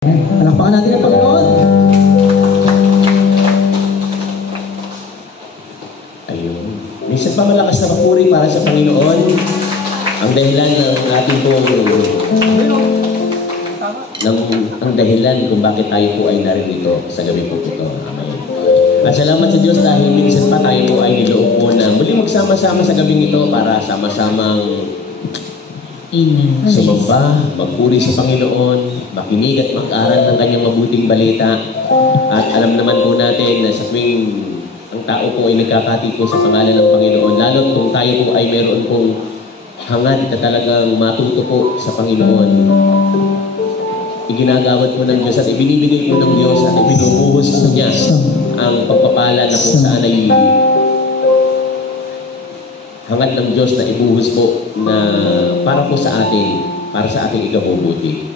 Palakpakan natin ang Panginoon. Ayun. Minsan pa malakas na papuri para sa Panginoon. Ang dahilan ng ating pong ang dahilan kung bakit tayo po ay narito sa gabi po ito. Amen. At salamat sa Diyos dahil minsan pa tayo po ay niloob po na muli magsama-sama sa gabing ito para sama-samang sumamba, magpuri sa Panginoon, makinig at mag-aral ng kanyang mabuting balita. At alam naman po natin na sa tuwing ang tao po ay nagkakati po sa pangalan ng Panginoon, lalo kung tayo po ay meron pong hangad na talagang matuto po sa Panginoon, iginagawad po ng Diyos at ibinibigay po ng Diyos at ibinubuhos po niya ang pagpapala na kung saan ay hangad ng Diyos na ibuhos po na para po sa atin, para sa ating ikabubuti.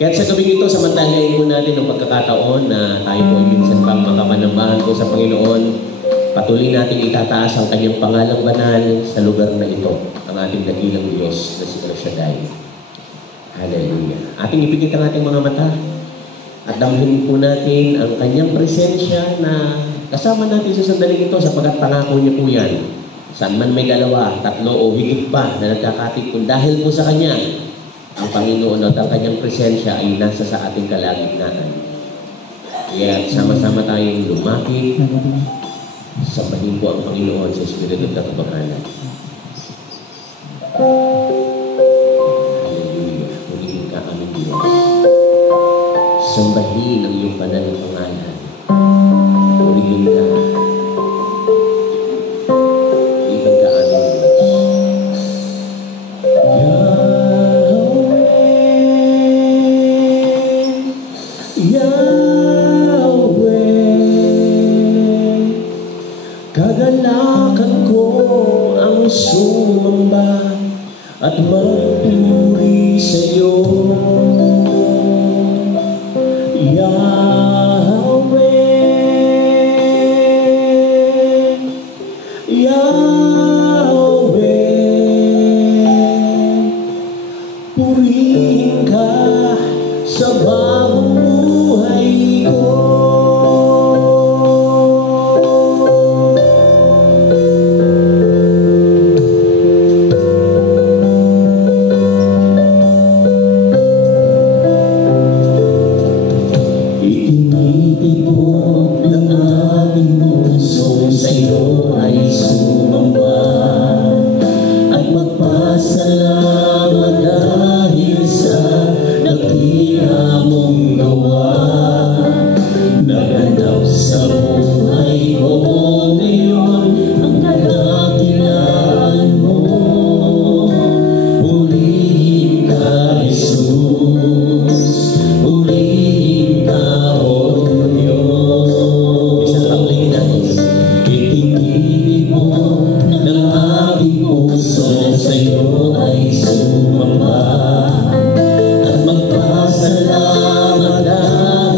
Kaya sa gabing ito, samantalahin po natin ang pagkakataon na tayo po ay minsan pang makapanambahan po sa Panginoon. Patuloy natin itataas ang kanyang pangalang banal sa lugar na ito, ang ating dakilang Diyos na si El Shaddai. Hallelujah. Ating ipikit ang ating mga mata at damhin po natin ang kanyang presensya na kasama natin sa sandaling ito sapagkat pangako niya po yan. Saan man may dalawa, tatlo o higit pa na nagkakatipon dahil po sa Kanya, ang Panginoon at ang Kanyang presensya ay nasa sa ating kalagitnaan. Kaya sama-sama tayong lumapit, sambahin po ang Panginoon sa Espiritu at Kabanalan. Hallelujah. Purihin ka aming Diyos. Sambahin ang iyong banal na pangalan. Purihin ka. Kagalakan ko ang sumamba at magpuri sa iyo, Yahweh, Yahweh. Purihin ka sa bagong buhay ko. Itinitipon ng aming puso sa iyo ay sumamba at magpasalamat dahil sa dakila mong gawa. Naganap sa buhay ko ngayon ang kadakilaan mo. Purihin ka, Jesus. Purihin ka, O Diyos. Isang paglingin natin. Itinitid mo ng aking puso sa iyo ay sumamba at magpasalamat dahil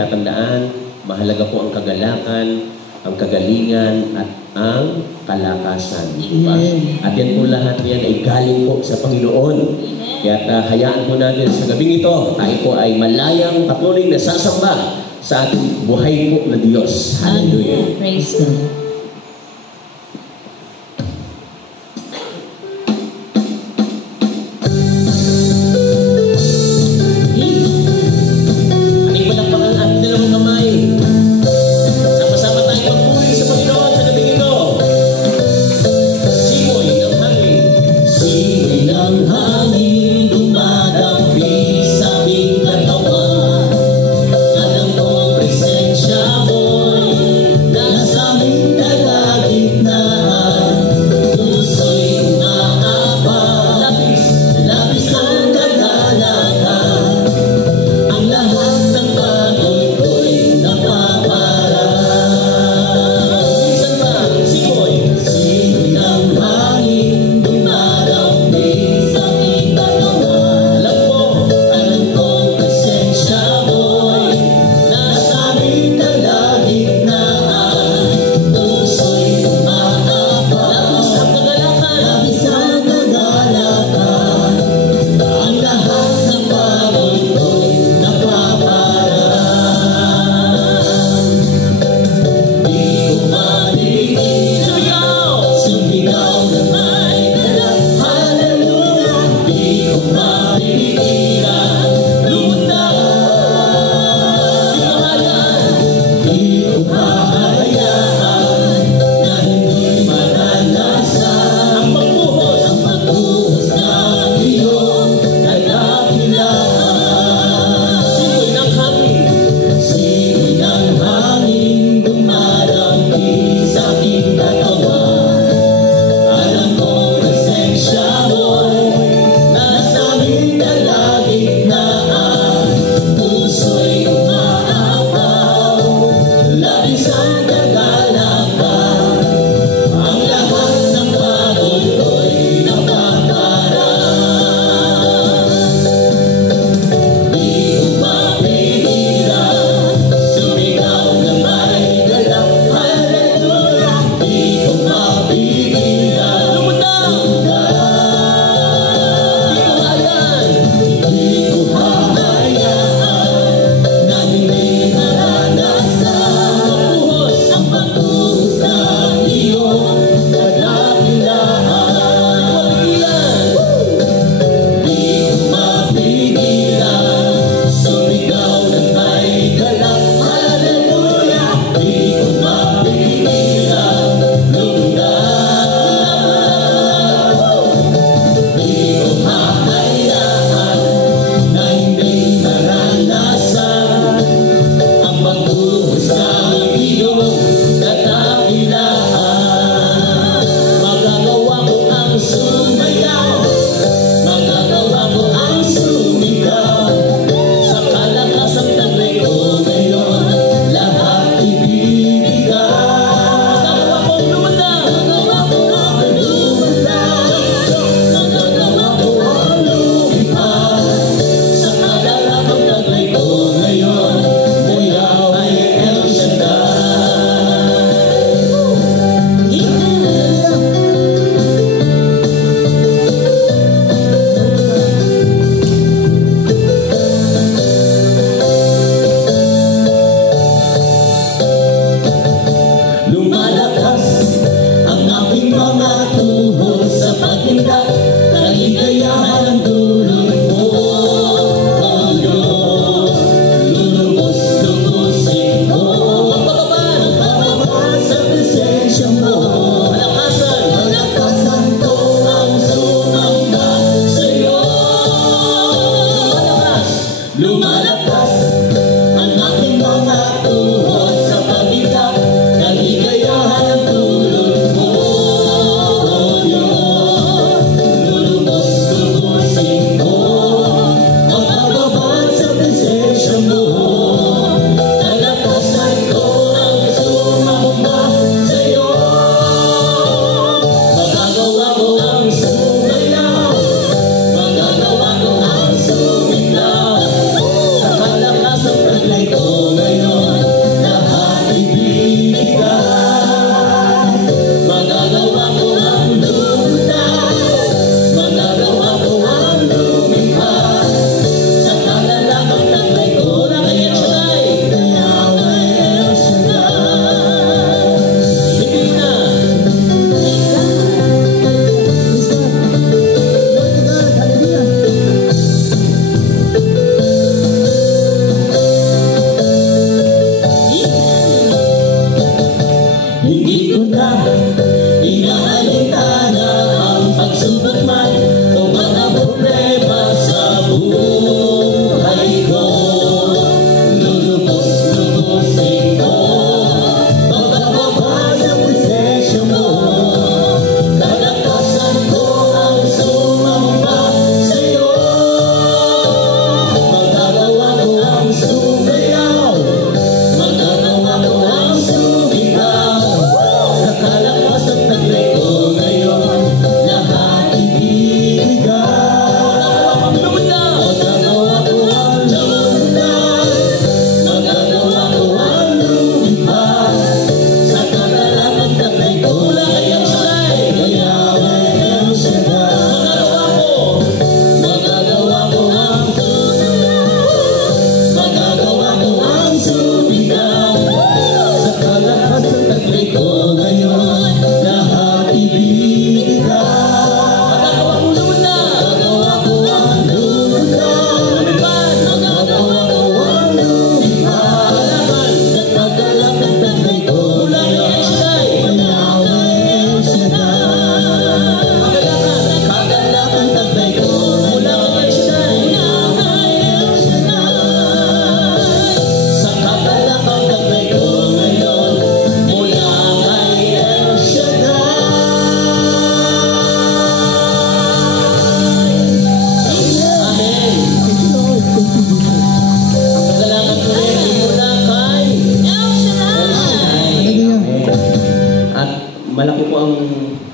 tatandaan, mahalaga po ang kagalakan, ang kagalingan, at ang kalakasan. Diba? At yan po lahat yan ay galing po sa Panginoon. Kaya hayaan po natin sa gabing ito, tayo po ay malayang patuloy na sasamba sa ating buhay po na Diyos. Hallelujah. Praise God. Ating palakpakan ang ating dalawang kamay. Sama-sama tayo magpuri sa Panginoon sa gabing ito. Simoy ng hangin. Simoy ng hangin dumadampi sa aming katawan. Alam ko ang presensya mo'y nasa aming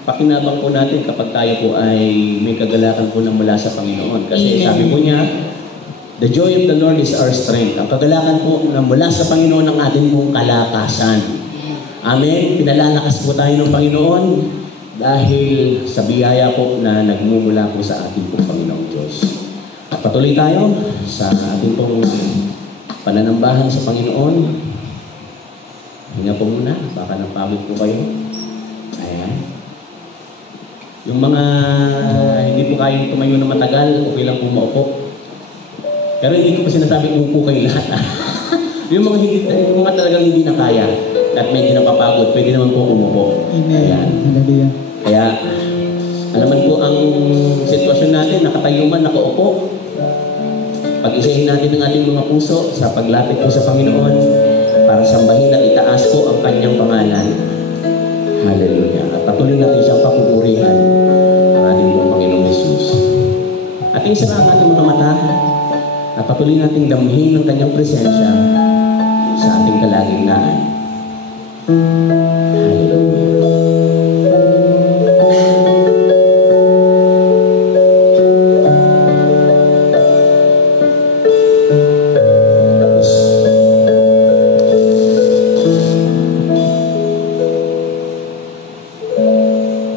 pakinabang po natin kapag tayo po ay may kagalakan po ng mula sa Panginoon. Kasi Amen. sabi po niya, the joy of the Lord is our strength. Ang kagalakan po na mula sa Panginoon ang ating pong kalakasan. Amen. Pinalalakas po tayo ng Panginoon dahil sa biyaya po na nagmumula po sa ating pong Panginoong Diyos. At patuloy tayo sa ating pong pananambahan sa Panginoon. Hinga po muna, baka napagod po kayo. Ayan. Yung mga hindi po kayong tumayo na matagal, okay lang po maupo. Pero hindi ko pa sinasabi upo kayo lahat. Yung mga talagang hindi na kaya at medyo napapagod, pwede naman po umupo. Amen. Ayan. Hallelujah. Kaya, alaman po ang sitwasyon natin, nakatayo man, nakaupo. Pag-isahin natin ang ating mga puso sa paglapit po sa Panginoon para sambahin at itaas po ang kanyang pangalan. Hallelujah. At patuloy natin siyang papupurihan ang ating pong Panginoong Jesus. Ating sara ang ating mga mata at patuloy natin damhin ang kanyang presensya sa ating kalagitnaan. Hallelujah.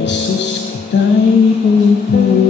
Jesus, kita'y pumipuri.